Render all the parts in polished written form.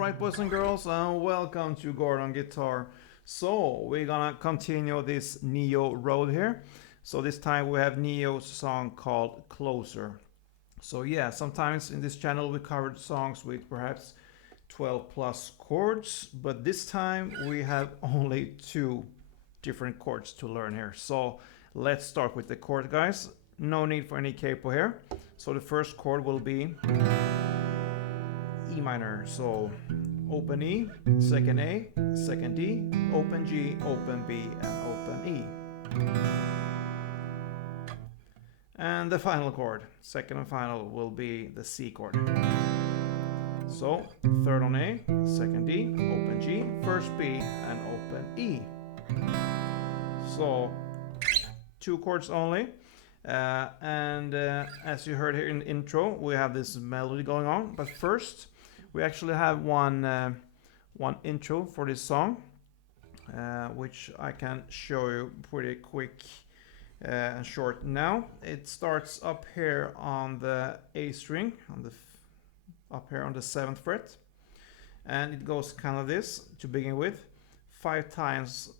Alright, boys and girls, and welcome to Gordon Guitar. So, we're gonna continue this Neo road here. So this time we have Neo's song called Closer. So yeah, sometimes in this channel we covered songs with perhaps 12 plus chords, but this time we have only 2 different chords to learn here. So let's start with the chord, guys. No need for any capo here. So the first chord will be E minor. So open E, second A, second D, open G, open B, and open E. And the final chord, second and final, will be the C chord. So third on A, second D, open G, first B, and open E. So 2 chords only. As you heard here in the intro, we have this melody going on. But first, we actually have one intro for this song, which I can show you pretty quick and short now. It starts up here on the A string, up here on the 7th fret, and it goes kind of this to begin with. 5 times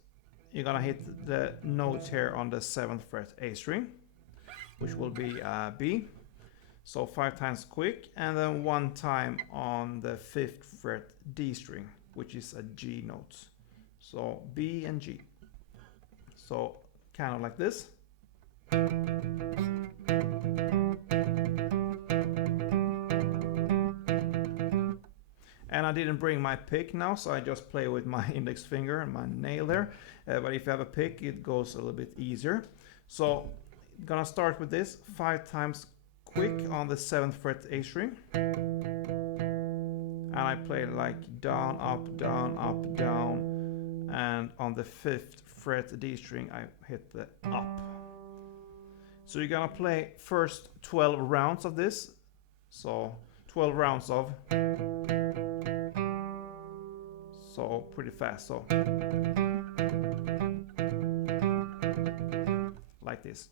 you're gonna hit the notes here on the 7th fret A string, which will be B. So 5 times quick, and then 1 time on the 5th fret D string, which is a G note. So B and G. So kind of like this. And I didn't bring my pick now, so I just play with my index finger and my nail there. But if you have a pick, it goes a little bit easier. So gonna start with this 5 times quick on the 7th fret A string, and I play like down, up, down, up, down, and on the 5th fret D string I hit the up. So you're gonna play first 12 rounds of this, so 12 rounds of, so pretty fast, so like this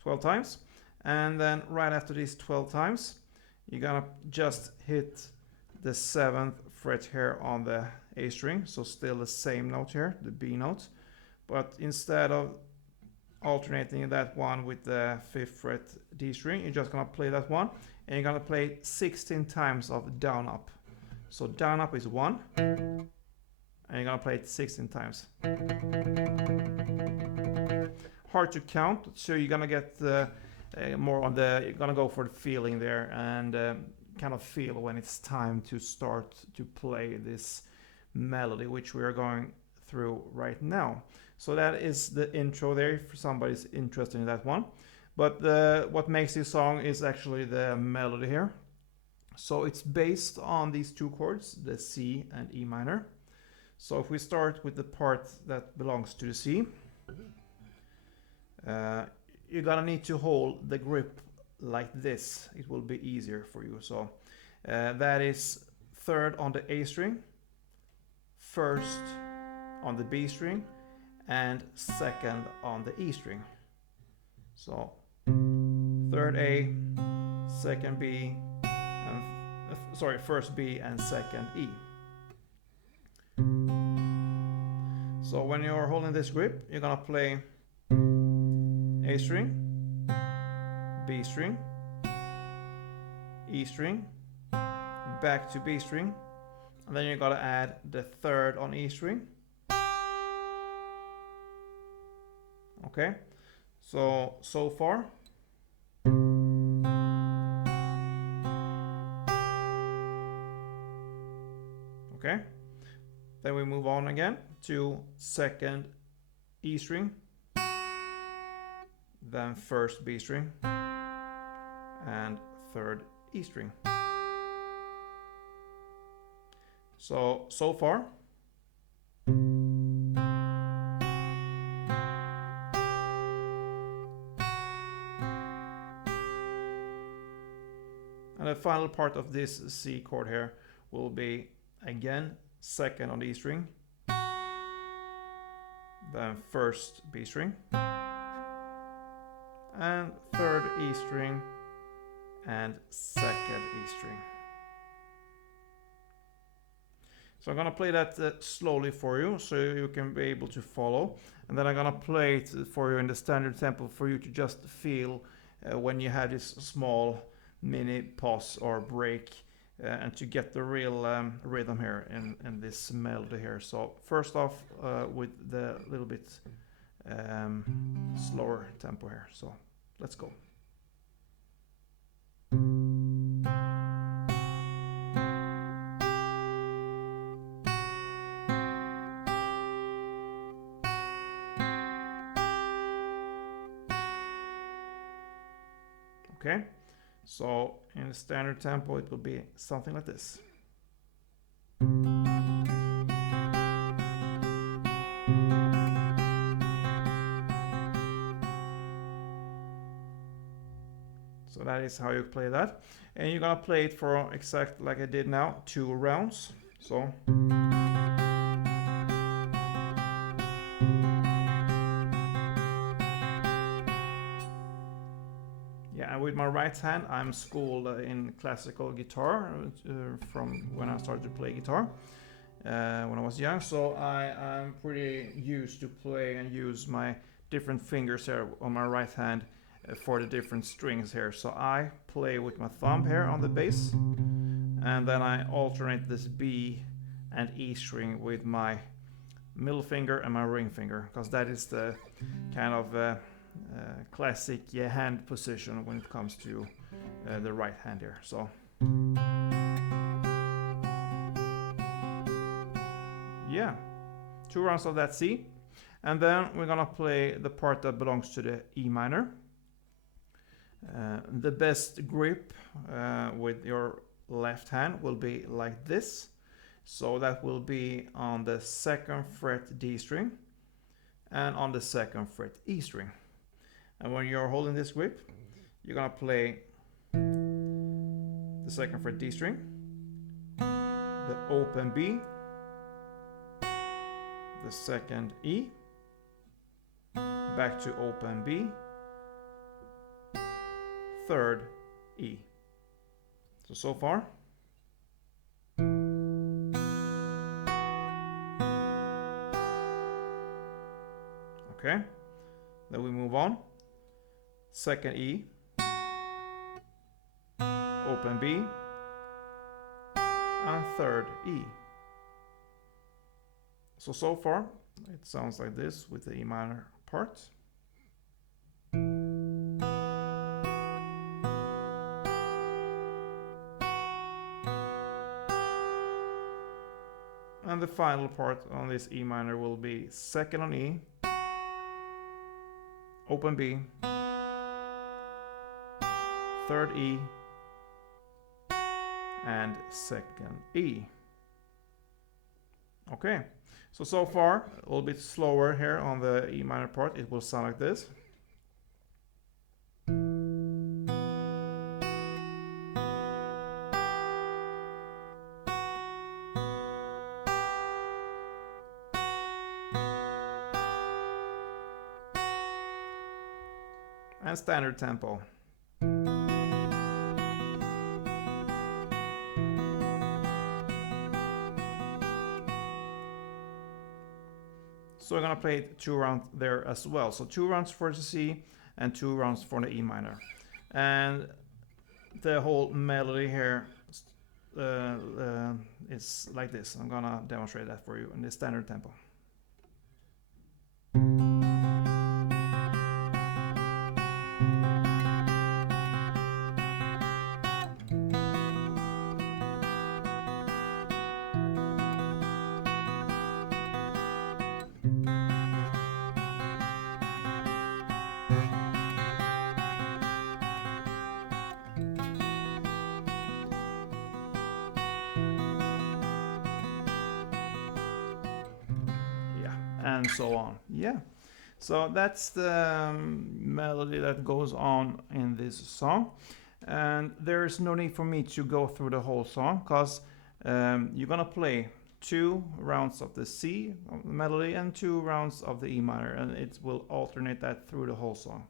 12 times. And then right after these 12 times, you're gonna just hit the 7th fret here on the A string, so still the same note here, the B note, but instead of alternating that one with the 5th fret D string, you're just gonna play that one, and you're gonna play 16 times of down up. So down up is 1, and you're gonna play it 16 times. Hard to count, so you're gonna get more on the, you're gonna go for the feeling there, and kind of feel when it's time to start to play this melody, which we are going through right now. So that is the intro there if somebody's interested in that one. But what makes this song is actually the melody here. So it's based on these 2 chords, the C and E minor. So if we start with the part that belongs to the C, you're gonna need to hold the grip like this. It will be easier for you. So that is 3rd on the A string, 1st on the B string, and 2nd on the E string. So 3rd A, 2nd B, and sorry, 1st B and 2nd E. So when you're holding this grip, you're gonna play A string, B string, E string, back to B string, and then you gotta add the 3rd on E string. Okay, so far. Okay, then we move on again to 2nd E string, then 1st B string, and 3rd E string. So far. And the final part of this C chord here will be again 2nd on the E string, then 1st B string, and 3rd E string, and 2nd E string. So I'm gonna play that slowly for you so you can be able to follow. And then I'm gonna play it for you in the standard tempo for you to just feel when you have this small mini pause or break and to get the real rhythm here in this melody here. So first off with the little bit slower tempo here. So let's go. Okay, so in the standard tempo it will be something like this. So that is how you play that. And you're gonna play it for exact like I did now, 2 rounds. So yeah, and with my right hand I'm schooled in classical guitar from when I started to play guitar when I was young. So I'm pretty used to play and use my different fingers here on my right hand for the different strings here. So I play with my thumb here on the bass, and then I alternate this B and E string with my middle finger and my ring finger, because that is the kind of classic hand position when it comes to the right hand here. So yeah, 2 rounds of that C, and then we're gonna play the part that belongs to the E minor. The best grip with your left hand will be like this. So that will be on the 2nd fret D string and on the 2nd fret E string. And when you're holding this grip, you're gonna play the 2nd fret D string, the open B, the 2nd E, back to open B, 3rd E. So far. Okay, then we move on. 2nd E, open B, and 3rd E. So far it sounds like this with the E minor part. And the final part on this E minor will be 2nd on E, open B, 3rd E, and 2nd E. Okay, so far a little bit slower here on the E minor part. It will sound like this. And standard tempo. So we're gonna play 2 rounds there as well. So 2 rounds for the C and 2 rounds for the E minor. And the whole melody here is like this. I'm gonna demonstrate that for you in the standard tempo. And so on. Yeah, so that's the melody that goes on in this song, and there's no need for me to go through the whole song, because you're gonna play 2 rounds of the C melody and 2 rounds of the E minor, and it will alternate that through the whole song.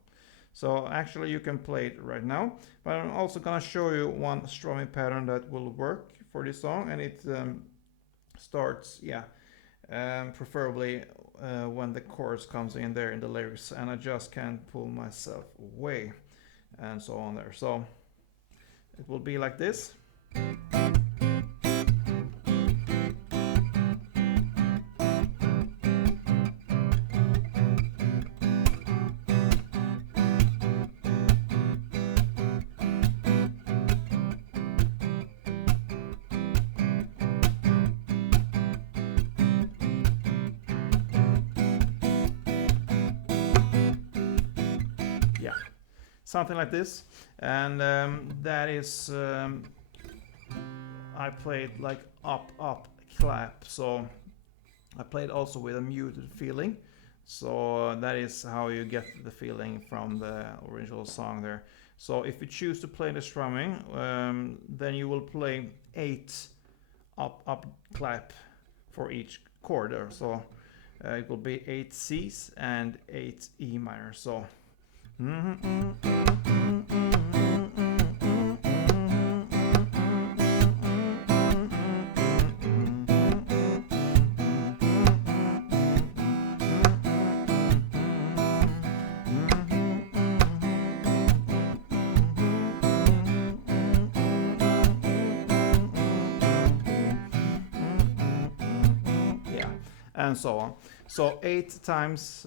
So actually you can play it right now, but I'm also gonna show you one strumming pattern that will work for this song, and it starts, yeah, preferably when the chorus comes in there in the lyrics, and I just can't pull myself away, and so on there. So it will be like this. Yeah, something like this, and that is I played like up clap, so I played also with a muted feeling, so that is how you get the feeling from the original song there. So if you choose to play the strumming, then you will play 8 up clap for each chord there. So it will be 8 C's and 8 E minor. So and so on. So 8 times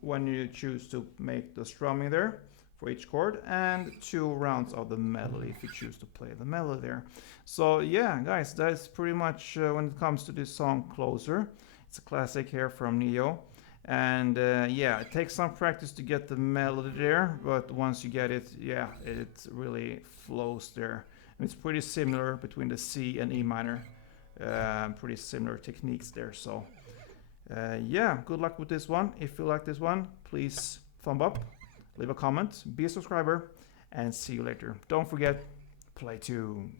when you choose to make the strumming there for each chord, and 2 rounds of the melody if you choose to play the melody there. So yeah, guys, that's pretty much when it comes to this song, Closer. It's a classic here from Neo. And yeah, it takes some practice to get the melody there, but once you get it, yeah, it really flows there. And it's pretty similar between the C and E minor. Pretty similar techniques there. So yeah, good luck with this one. If you like this one, please thumb up, leave a comment, be a subscriber, and see you later. Don't forget, play tuned.